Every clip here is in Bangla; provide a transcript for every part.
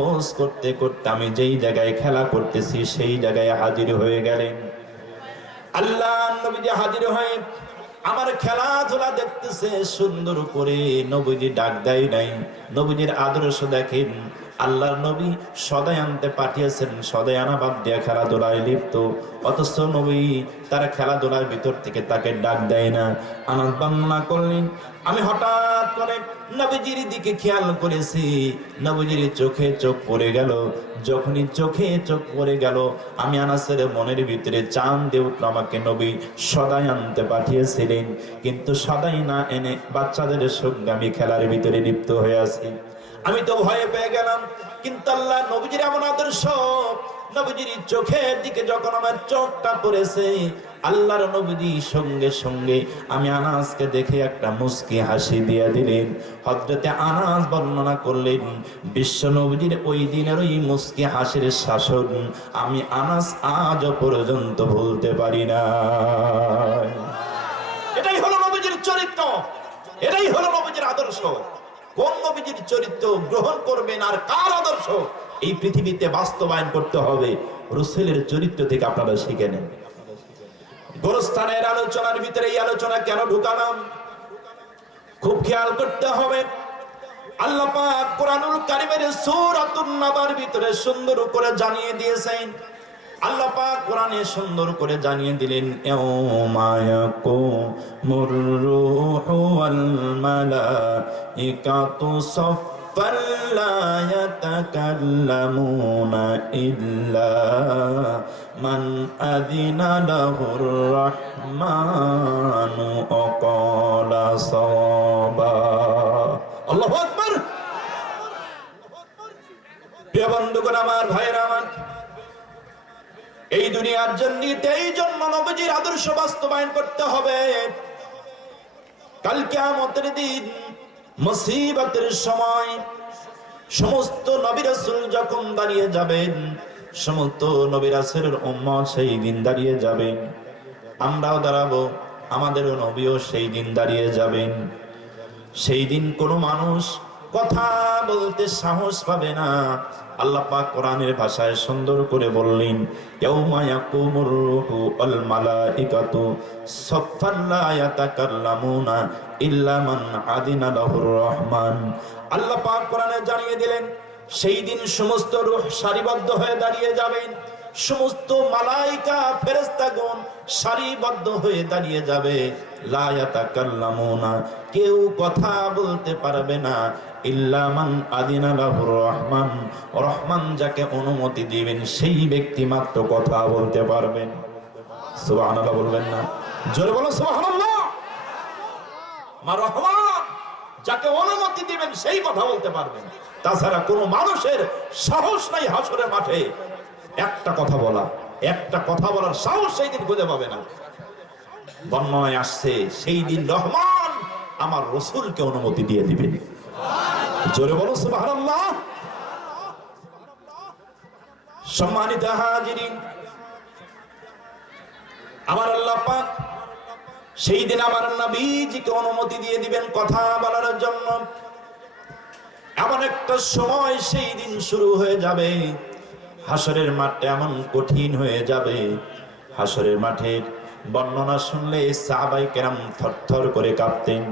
খোঁজ করতে করতে আমি যেই জায়গায় খেলা করতেছি, সেই জায়গায় হাজির হয়ে গেলেন। আল্লাহ নবীজি হাজির হয় আমার খেলাধুলা দেখতেছে, সুন্দর করে নবীজি ডাক দেয় নাই। নবীজির আদর্শ দেখেন আল্লাহর নবী সদাই আনতে পাঠিয়েছেন, সদাই আনা বাদ দিয়ে খেলাধুলায় লিপ্ত। অথচ নবী তার খেলাধুলার ভিতর থেকে তাকে ডাক দেয় না। আনন্দ বর্ণনা করলেন। আমি হঠাৎ করে নবীজির দিকে খেয়াল করেছি। নবীজির চোখে চোখ পড়ে গেল। যখনই চোখে চোখ পড়ে গেল, আমি আনাসের মনের ভিতরে চান উঠল, আমাকে নবী সদাই আনতে পাঠিয়েছিলেন। কিন্তু সদাই না এনে বাচ্চাদের সঙ্গে আমি খেলার ভিতরে লিপ্ত হয়ে আছি। আমি তো ভয়ে পেয়ে গেলাম। কিন্তু আল্লাহ নবীজির এমন আদর্শ, নবীজির চোখের দিকে যখন আমার চোখটা পড়েছে, আল্লাহর নবীজি সঙ্গে সঙ্গে আমি আনাসকে দেখে একটা মুস্কি হাসি দিয়ে দিলেন। হজরতে আনাস বর্ণনা করলেন, বিশ্ব নবীজির ওই দিনের ওই মুস্কি হাসির শাসন আমি আনাস আজ পর্যন্ত ভুলতে পারি না। এটাই হলো নবীজির চরিত্র, এটাই হলো নবীজির আদর্শ। কোন নবীজির চরিত্র গ্রহণ করবেন আর কার আদর্শ? এই পৃথিবীতে বাস্তবায়ন করতে হবে। রসুলের চরিত্র থেকে আপনারা শিখে নেন। গোরস্থানের আলোচনার ভিতরে এই আলোচনা কেন ঢুকালাম? খুব খেয়াল করতে হবে। আল্লাহ পাক কোরআনুল কারিমের সূরাতুন নাবার ভিতরে সুন্দর করে জানিয়ে দিয়েছেন আল্লাহ পাক কোরআনে সুন্দর করে জানিয়ে দিলেন, ইয়াউমা ইয়াকুমুর-রূহু ওয়াল মালাইকাতু সাফফান লা ইয়াতাকাল্লামুনা ইল্লা মান আযিনা লাহুর রাহমানু ওয়া ক্বালা সাওয়াবা। আল্লাহু আকবার। প্রিয় বন্ধুগণ, আমার ভাইরা আমার এই দুনিয়ার জন্য এই জন্য নবীজির আদর্শ বাস্তবায়ন করতে হবে। কালকে আমতের দিন, মুসিবতের সময় সমস্ত নবী রাসূল যখন দাঁড়িয়ে যাবেন, সমস্ত নবী রাসূলের উম্মত সেই দিন দাঁড়িয়ে যাবেন। আমরাও দাঁড়াবো, আমাদেরও নবীও সেই দিন দাঁড়িয়ে যাবেন। সেই দিন কোনো মানুষ কথা বলতে সাহস পাবে না। আল্লাহ পাক কোরআনের ভাষায় সুন্দর করে বললেন, ইয়াউমা ইয়াকুমুর রূহু ওয়াল মালাইকাতু সাফফান লা আদিনা লাহুর রহমান। আল্লাহ পাক কোরআনে জানিয়ে দিলেন, সেই দিন সমস্ত রূহ সারিবদ্ধ হয়ে দাঁড়িয়ে যাবেন, সমস্ত মালাইকা ফেরেস্তাগণ সারিবদ্ধ হয়ে দাঁড়িয়ে যাবে। লা ইয়াতাকাল্লামুনা, কেউ কথা বলতে পারবে না ইল্লামান আদিনা রহমান। রহমান যাকে অনুমতি দিবেন, সেই ব্যক্তি মাত্র কথা বলতে পারবেন। সুবহানাল্লাহ বলবেন না। জোরে বলো রহমান যাকে অনুমতি দিবেন, সেই কথা বলতে পারবেন। তাছাড়া কোনো মানুষের সাহস নাই হাসরের মাঠে। একটা কথা বলা, একটা কথা বলার সাহস সেই দিন খুঁজে পাবে না। বর্ণনায় আসছে, সেই দিন রহমান আমার রসুলকে অনুমতি দিয়ে দিবেন জোরে বলো সম্মানিত আমার আল্লাহ পাক সেই দিন আমার নবীজিকে অনুমতি দিয়ে দিবেন কথা বলার জন্য। এমন একটা সময় সেই দিন শুরু হয়ে যাবে। হাসরের মাঠটা এমন কঠিন হয়ে যাবে। হাসরের মাঠের বর্ণনা শুনলে সাহাবাই কেরাম থরথর করে কাঁপতেন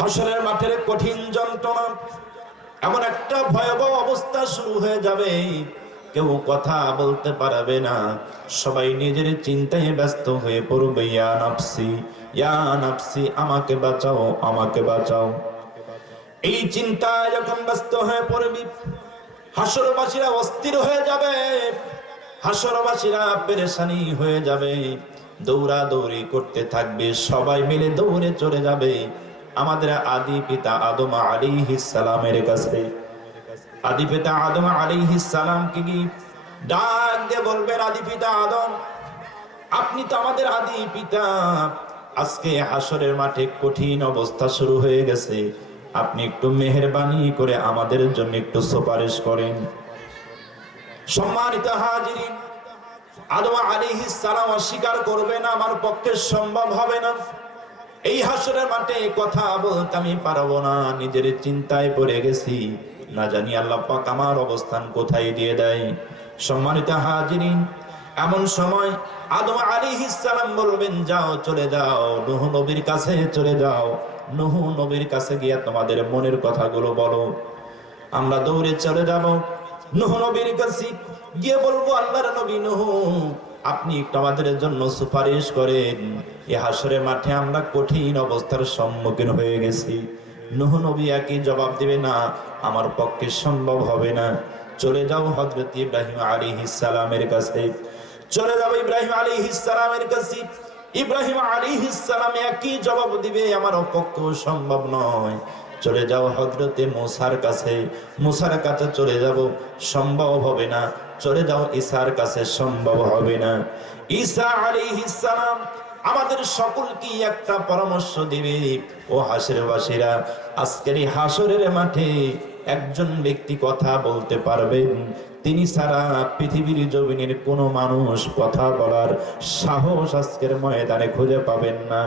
হাসরের মাঠের কঠিন যন্ত্রণা। এমন একটা ভয়াবহ অবস্থা শুরু হয়ে যাবে। কেউ কথা বলতে পারবে না। সবাই নিজের চিন্তায় ব্যস্ত হয়ে পড়বে, ইয়া নাফসি ইয়া নাফসি, আমাকে বাঁচাও আমাকে বাঁচাও। এই চিন্তায় যখন ব্যস্ত হয়ে পড়বি, হাসরবাসীরা অস্থির হয়ে যাবে। হাসরবাসীরা পেরেশানি হয়ে যাবে। দৌড়া দৌড়ি করতে থাকবে। সবাই মিলে দৌড়ে চলে যাবে। আমাদের আদি পিতা আদম আলাইহিস সালামের কাছে আদি পিতা আদম আলাইহিস সালাম কি ডাক দিয়ে বলবেন, আদি পিতা আদম? আপনি তো আমাদের আদি পিতা। আজকে হাসরের মাঠে কঠিন অবস্থা শুরু হয়ে গেছে। আপনি একটু মেহেরবানি করে আমাদের জন্য একটু সুপারিশ করেন। সম্মানিত হাজিরিন, আদম আলাইহিস সালাম অস্বীকার করবে না, আমার পক্ষে সম্ভব হবে না। এই হাসরের মাঠে কথা বলতে আমি পারব না, নিজের চিন্তায় পড়ে গেছি। না জানি আল্লাহ পাক আমার অবস্থান কোথায় দিয়ে দেয়। সম্মানিত হাজিরিন, এমন সময় আদম আলাইহিস সালাম বলবেন, যাও, চলে যাও, নুহ নবীর কাছে চলে যাও। নুহ নবীর কাছে গিয়ে তোমাদের মনের কথাগুলো বলো। আমরা দৌড়ে চলে যাব। নুহ নবীর কাছে গিয়ে বলব, আল্লাহর নবী নুহ আপনি একটু আমাদের জন্য সুপারিশ করেন। এ হাসরের মাঠে আমরা কঠিন অবস্থার সম্মুখীন হয়ে গেছি। নুহ নবী একই জবাব দিবে, না, আমার পক্ষে সম্ভব হবে না। চলে যাও হজরত ইব্রাহিম আলী সালামের কাছে। চলে যাব ইব্রাহিম আলী সালামের কাছে। ইব্রাহিম আলী সালাম একই জবাব দিবে, আমার পক্ষে সম্ভব নয়। চলে যাও হজরতে মুসার কাছে। মুসার কাছে চলে যাব, সম্ভব হবে না। চলে যাও ঈসার কাছে সম্ভব হবে না। ঈসা আলাইহিস সালাম আমাদের সকলকে একটা পরামর্শ দিবে। ও হাসের বাসীরা আজকের এই হাসরের মাঠে একজন ব্যক্তি কথা বলতে পারবেন। তিনি ছাড়া পৃথিবীর জমিনের কোনো মানুষ কথা বলার সাহস আজকের ময়দানে খুঁজে পাবেন না।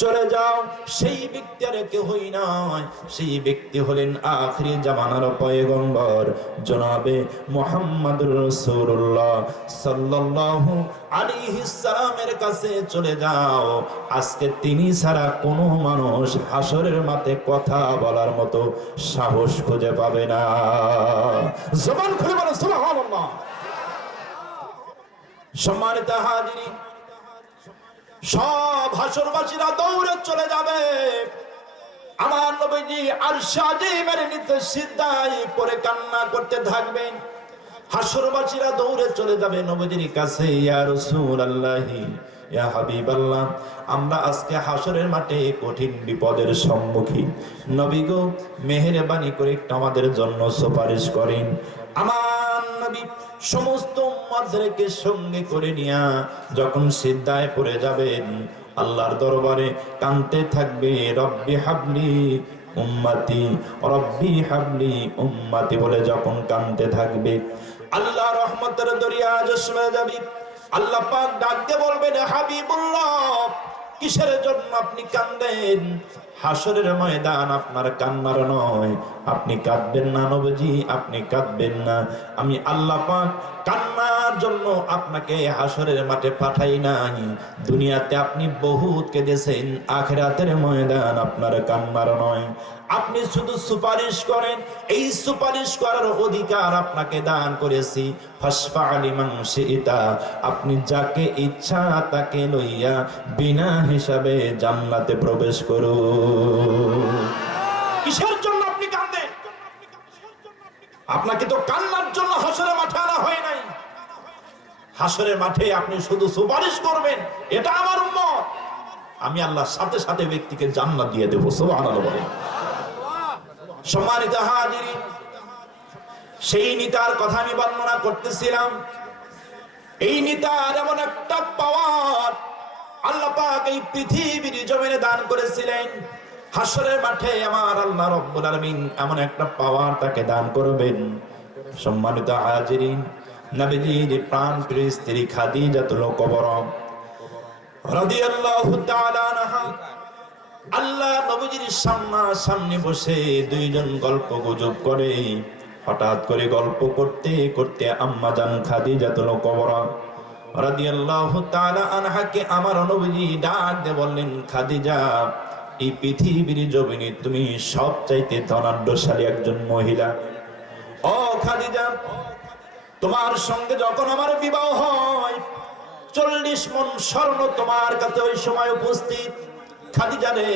চলে যাও, সেই ব্যক্তি আর কেহই নয় সেই ব্যক্তি হলেন আখরি জামানার পয়গম্বর, জনাবে মোহাম্মদুর রাসূলুল্লাহ। সাল্লাল্লাহু আলাইহি সালামের কাছে চলে যাও। আজকে তিনি ছাড়া কোনো মানুষ হাসরের মাঠে কথা বলার মতো সাহস খুঁজে পাবে না। জবান খুলে বলো সম্মানিত হাজিরিন সব হাসরবাসীরা দৌড়ে চলে যাবে। আমার নবীজি আর সাজিমের নিতে সিদ্ধাই পরে কান্না করতে থাকবেন। হাসরবাসীরা দৌড়ে চলে যাবে নবীজির কাছে, ইয়া রাসূলুল্লাহি, ইয়া হাবিবাল্লাহ, আমরা আজকে হাসরের মাঠে কঠিন বিপদের সম্মুখীন। নবী গো, মেহেরবানি করে একটু আমাদের জন্য সুপারিশ করেন। আমার নবী সমস্ত উম্মতদেরকে সঙ্গে করে নিয়া যখন সিদ্ধায় পড়ে যাবেন, আল্লাহর দরবারে কানতে থাকবে, রব্বি হাবলি উম্মাতি, রব্বি হাবলি উম্মাতি বলে যখন কানতে থাকবে আল্লাহ রহমতের দরিয়া জসমে যাবি। আল্লাহ পাক ডাক দিয়ে বলবেন হাবিবুল্লাহ, কিসের জন্য আপনি কান্দেন? হাসরের ময়দান আপনার কান্নার নয় আপনি কাঁদবেন না নবজি, আপনি কাঁদবেন না। আমি আল্লাহ পাক কান্নার জন্য আপনাকে হাসরের মাঠে পাঠাই নাই। দুনিয়াতে আপনি বহুত কেঁদেছেন, আখেরাতের ময়দান আপনার কান্নার নয়। আপনি শুধু সুপারিশ করেন, এই সুপারিশ করার অধিকার আপনাকে দান করেছি। ফাসফা আলিমান শিইতা, আপনি যাকে ইচ্ছা তাকে লইয়া বিনা হিসাবে জান্নাতে প্রবেশ করুন। কিসের জন্য আপনাকে তো কান্নার জন্য হাসরের মাঠে আনা হয় নাই। হাসরের মাঠে আপনি শুধু সুপারিশ করবেন, এটা আমার উম্মত। আমি আল্লাহর সাথে সাথে ব্যক্তিকে জান্নাত দিয়ে দেবো বলেন। সম্মানিত হাজিরিন, সেই নিতার কথা আমি বর্ণনা করতেছিলাম। এই নিতার এমন একটা পাওয়ার আল্লাহ পাক এই পৃথিবীর জমিনে দান করেছিলেন। হাসরের মাঠে আমার আল্লাহ রব্বুল আলামিন এমন একটা পাওয়ার তাকে দান করবেন। সম্মানিত হাজিরিন, নবীজির প্রাণ প্রিয় স্ত্রী খাদিজাতুল কুবরা রাদিয়াল্লাহু তাআলা আনহা, আল্লাহ নবীজির সামনা সামনে বসে দুইজন গল্প গুজব করে। হঠাৎ করে গল্প করতে করতে আম্মা জান খাদিজাতুল কুবরা রাদিয়াল্লাহু তাআলা আনহাকে আমার নবীজি ডাক দিয়ে বললেন, খাদিজা এই পৃথিবীর জমিনে তুমি সবচাইতে ধনাঢ্যশালী একজন মহিলা। ও খাদিজা, তোমার সঙ্গে যখন আমার বিবাহ হয়, চল্লিশ মন স্বর্ণ তোমার কাছে ওই সময় উপস্থিত। খাদিজা রে,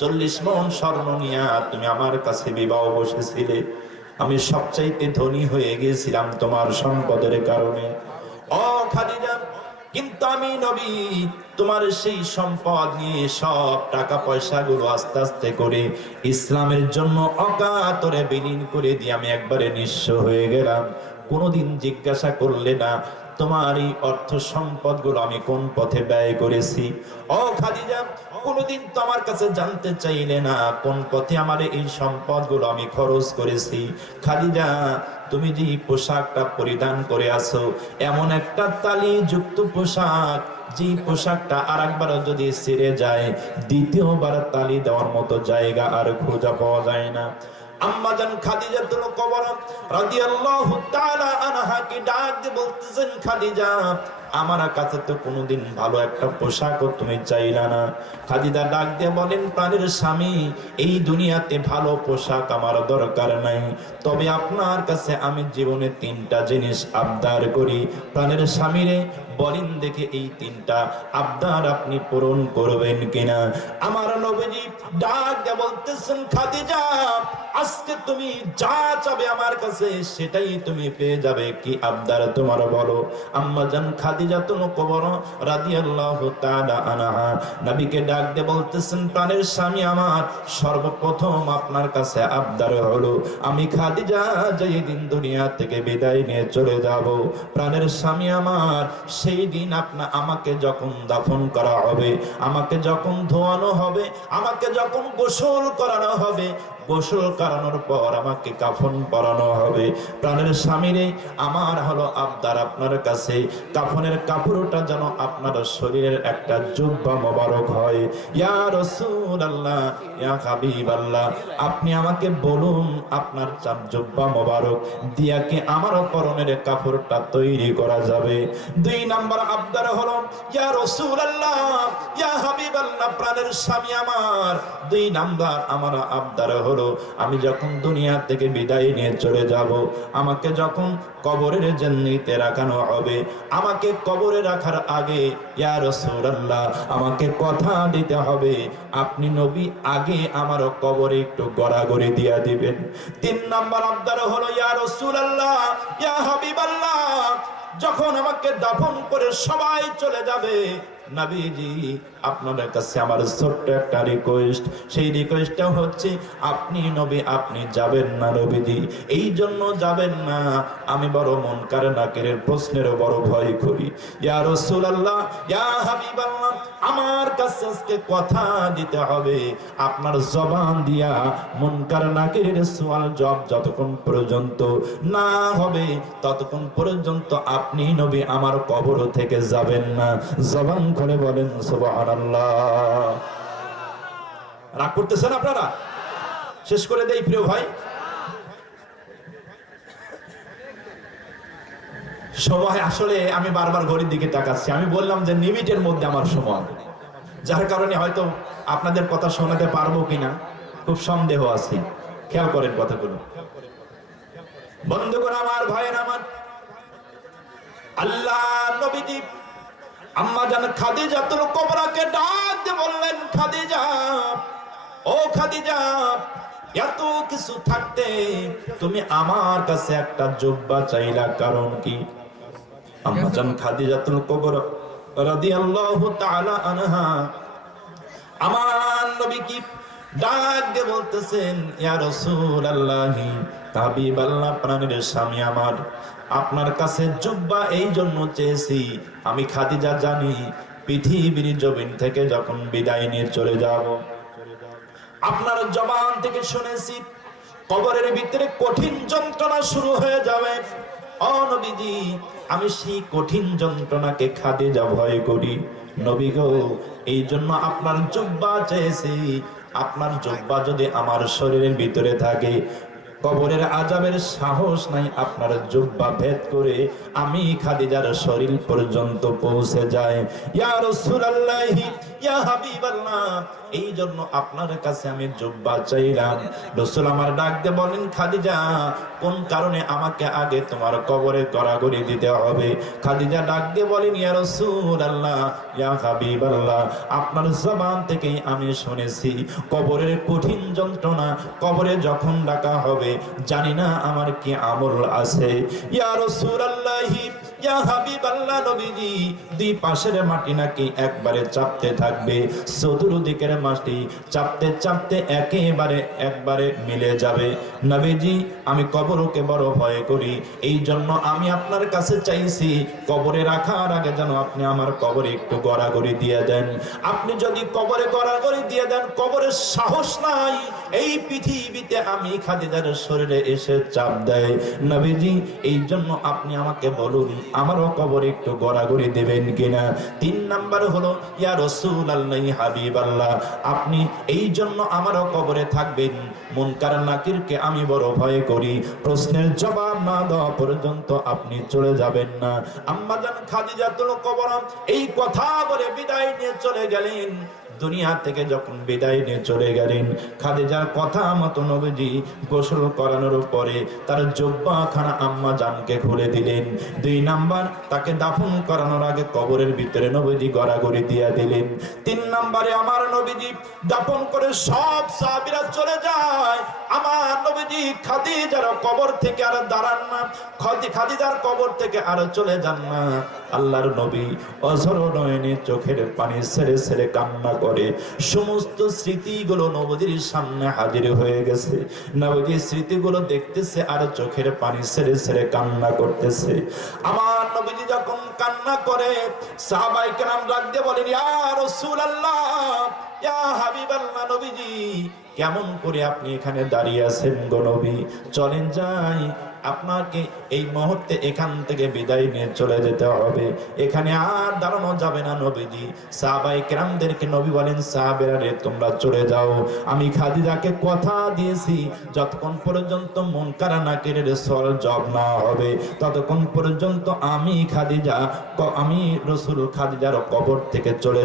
চল্লিশ মন স্বর্ণ নিয়া তুমি আমার কাছে বিবাহ বসেছিলে। আমি সবচাইতে ধনী হয়ে গেছিলাম তোমার সম্পদের কারণে। ও খাদিজা কিন্তু আমি নবী, তোমার সেই সম্পদ নিয়ে সব টাকা পয়সা গুলো আস্তে আস্তে করে ইসলামের জন্য অকাতরে বিলীন করে দিয়ে আমি একবারে নিঃস্ব হয়ে গেলাম। কোনোদিন জিজ্ঞাসা করলে না তোমার এই অর্থ সম্পদগুলো আমি কোন পথে ব্যয় করেছি? ও খাদিজা, কোনোদিন তো আমার কাছে জানতে চাইলে না কোন পথে আমার এই সম্পদগুলো আমি খরচ করেছি? খাদিজা, তুমি যে পোশাকটা পরিধান করে আছো, এমন একটা তালি যুক্ত পোশাক, যে পোশাকটা আর একবার যদি ছেড়ে যায়, দ্বিতীয়বার তালি দেওয়ার মতো জায়গা আর খোঁজা পাওয়া যায় না। আম্মাজান খাদিজাতুল কুবরা রাদিয়াল্লাহু তাআলা আনহা কি ডাক দিয়ে বলতেছেন খাদিজা আমার কাছে তো কোনোদিন ভালো একটা পোশাকও তুমি চাইলা না। খাদিজা ডাক দিয়ে বলেন, প্রাণের স্বামী, এই দুনিয়াতে ভালো পোশাক আমার দরকার নাই। তবে আপনার কাছে আমি জীবনে তিনটা জিনিস আবদার করি। প্রাণের স্বামীরে বলেন দেখে এই তিনটা আবদার আপনি পূরণ করবেন কিনা? আমার নবীজি ডাক দিয়ে বলতেছেন, খাদিজা, আজকে তুমি যা চাবে আমার কাছে, সেটাই তুমি পেয়ে যাবে। কি আবদার তোমার বলো? আম্মা জান খাদিজা কবর রাদিয়াল্লাহু তাআলা আনহা। নবীকে বলতেছেন, প্রাণের স্বামী আমার, সর্বপ্রথম আপনার কাছে আবদার হলো, আমি খাদিজা দুনিয়া থেকে বিদায় নিয়ে চলে যাব। প্রাণের স্বামী আমার, সেই দিন আপনা, আমাকে যখন দাফন করা হবে, আমাকে যখন ধোয়ানো হবে, আমাকে যখন গোসল করানো হবে গোসল করানোর পর আমাকে কাফন পরানো হবে। প্রাণের স্বামীরে আমার হলো আবদার আপনার কাছে। কাফনের কাপড়টা যেন আপনার শরীরের একটা জুব্বা মোবারক হয়। ইয়া রাসূলুল্লাহ, ইয়া হাবিবাল্লাহ, আপনি আমাকে বলুন আপনার চাপ মোবারক আমার পরনের কাপড়টা তৈরি করা যাবে? দুই নাম্বার আবদার হলো, ইয়া রাসূলুল্লাহ, ইয়া হাবিবাল্লাহ, প্রাণের স্বামী আমার। দুই নাম্বার আমার আবদার হলো আমি যখন দুনিয়া থেকে বিদায় নিয়ে চলে যাব, আমাকে যখন কবরের জন্নিতে রাখানো হবে, আমাকে কবরে রাখার আগে, ইয়া রাসূলুল্লাহ, আমাকে কথা দিতে হবে, আপনি নবী, আগে আমার কবরে একটু গড়াগড়ি দিয়া দিবেন। তিন নাম্বার আবদার হলো, ইয়া রাসূলুল্লাহ, ইয়া হাবিবাল্লাহ, যখন আমাকে দাফন করে সবাই চলে যাবে নবীজি, আপনাদের কাছে আমার ছোট্ট একটা রিকোয়েস্ট সেই রিকোয়েস্টটা হচ্ছে, আপনি নবী, আপনি যাবেন না নবীজি। এই জন্য যাবেন না। আমি বড় মন কারে নাকের প্রশ্নেরও বড় ভয় করি। ইয়া ইয়া আমার কাছে আজকে কথা দিতে হবে। আপনার জবান দিয়া মুনকার নাকিরের সওয়াল জব যতক্ষণ পর্যন্ত না হবে, ততক্ষণ পর্যন্ত আপনি নবী, আমার কবর থেকে যাবেন না। জবান করে বলেন রাগ করতেছেন আপনারা? শেষ করে দেই প্রিয় ভাই। সময় আসলে আমি বারবার ঘড়ির দিকে তাকাচ্ছি। আমি বললাম যে লিমিটের মধ্যে আমার সময়। যার কারণে হয়তো আপনাদের কথা শোনাতে পারব কিনা, খুব সন্দেহ আছে। খেয়াল করেন কথাগুলো। বন্ধুগণ, আমার ভাইয়ের আমার। আল্লাহ নবীজি আম্মা জান খাদিজাতুল কুবরাকে ডাক দিয়ে বললেন, খাদিজা, ও খাদিজা, এত কিছু থাকতে তুমি আমার কাছে একটা জুব্বা চাইলা কারণ কি? আম্মা জান খাদিজাতুল কুবরা রাদিয়াল্লাহু তাআলা আনহা, আমার নবী কি ডাক দিয়ে বলতেছেন, ইয়া রাসূলুল্লাহি হাবিব আল্লাহ, প্রাণের স্বামী আমার আপনার কাছে জুব্বা এই জন্য চেয়েছি। আমি খাদিজা জানি, পৃথিবীর জমিন থেকে যখন বিদায় নিয়ে চলে যাব। আপনার জবান থেকে শুনেছি, কবরের ভিতরে কঠিন যন্ত্রণা শুরু হয়ে যাবে। অনবীজি আমি সেই কঠিন যন্ত্রণাকে খাদিজা ভয় করি। নবী গো, এই জন্য আপনার জুব্বা চেয়েছি। আপনার জুব্বা যদি আমার শরীরের ভিতরে থাকে কবরের আজাবের সাহস নাই আপনার জুব্বা ভেদ করে আমি খাদিজার শরীর পর্যন্ত পৌঁছে যায় ইয়া রাসূলুল্লাহি, ইয়া হাবিবাল্লাহ, এই জন্য আপনার কাছে আমি জুব্বা চাইলাম। রাসূল আমার ডাক দিয়ে বলেন খাদিজা, কোন কারণে আমাকে আগে তোমার কবরে গড়াগড়ি দিতে হবে? খাদিজা ডাক দিয়ে বলেন, ইয়া রাসূলুল্লাহ, ইয়া হাবিবাল্লাহ, আপনার জবান থেকেই আমি শুনেছি, কবরের কঠিন যন্ত্রণা কবরে যখন ডাকা হবে জানি না আমার কি আমল আছে। ইয়া রাসূলুল্লাহি ইয়া হাবিবাল্লাহ নবীজি, দুই পাশের মাটি নাকি একবারে চাপতে থাকবে। চতুর্দিকের মাটি চাপতে চাপতে একেবারে একবারে মিলে যাবে। নবীজি, আমি কবরকে বড় ভয় করি। এই জন্য আমি আপনার কাছে চাইছি, কবরে রাখার আগে যেন আপনি আমার কবরে একটু গড়াগড়ি দিয়ে দেন। আপনি যদি কবরে গড়াগড়ি দিয়ে দেন কবরের সাহস নাই। এই পৃথিবীতে আমি খাদিজার শরীরে এসে চাপ দেয়। নবীজি এই জন্য আপনি আমাকে বলুন আমারও কবরে একটু গড়াগড়ি দেবেন কিনা? তিন নাম্বার হলো, ইয়া রসুল আল্লাহ হাবিব আল্লাহ আপনি এই জন্য আমারও কবরে থাকবেন। মুনকার নাকিরকে আমি বড় ভয় করি। প্রশ্নের জবাব না দেওয়া পর্যন্ত আপনি চলে যাবেন না। আম্মাজান খাদিজাতুল কবর, এই কথা বলে বিদায় নিয়ে চলে গেলেন। দুনিয়া থেকে যখন বিদায় নিয়ে চলে গেলেন, খাদিজার কথা মতো নবীজি গোসল করানোর পরে তার জব্বাখানা আম্মা জানকে খুলে দিলেন। দুই নাম্বার তাকে দাফন করানোর আগে কবরের ভিতরে নবীজি গড়াগড়ি দিয়া দিলেন। তিন নাম্বারে আমার নবীজি দাফন করে সব সাহাবীরা চলে যায়। আমার নবীজি খাদিজার কবর থেকে আর দাঁড়ান না, খাদি খাদিজার কবর থেকে আর চলে যান না। আল্লাহর নবী অঝর নয়নে চোখের পানি ছেড়ে ছেড়ে কান্না করে সমস্ত স্মৃতিগুলো নবীজির সামনে হাজির হয়ে গেছে। নবীজির স্মৃতিগুলো দেখতেছে আর চোখের পানি ছেড়ে ছেড়ে কান্না করতেছে। আমার নবীজি যখন কান্না করে, সাহাবাই কেরাম দিয়ে বলেন ইয়া হাবিবাল্লাহ, নবীজি, কেমন করে আপনি এখানে দাঁড়িয়ে আছেন গো নবী? চলেন যাই আপনাকে এই মুহূর্তে এখান থেকে বিদায় নিয়ে চলে যেতে হবে। এখানে আর দাঁড়ানো যাবে না নবীজি। সাহাবাই কেরামদেরকে নবী বলেন, সাহাবেরা রে, তোমরা চলে যাও। আমি খাদিজাকে কথা দিয়েছি, যতক্ষণ পর্যন্ত মন কারা নাকের সল জব না হবে, ততক্ষণ পর্যন্ত আমি খাদিজা আমি রসুল খাদিজার কবর থেকে চলে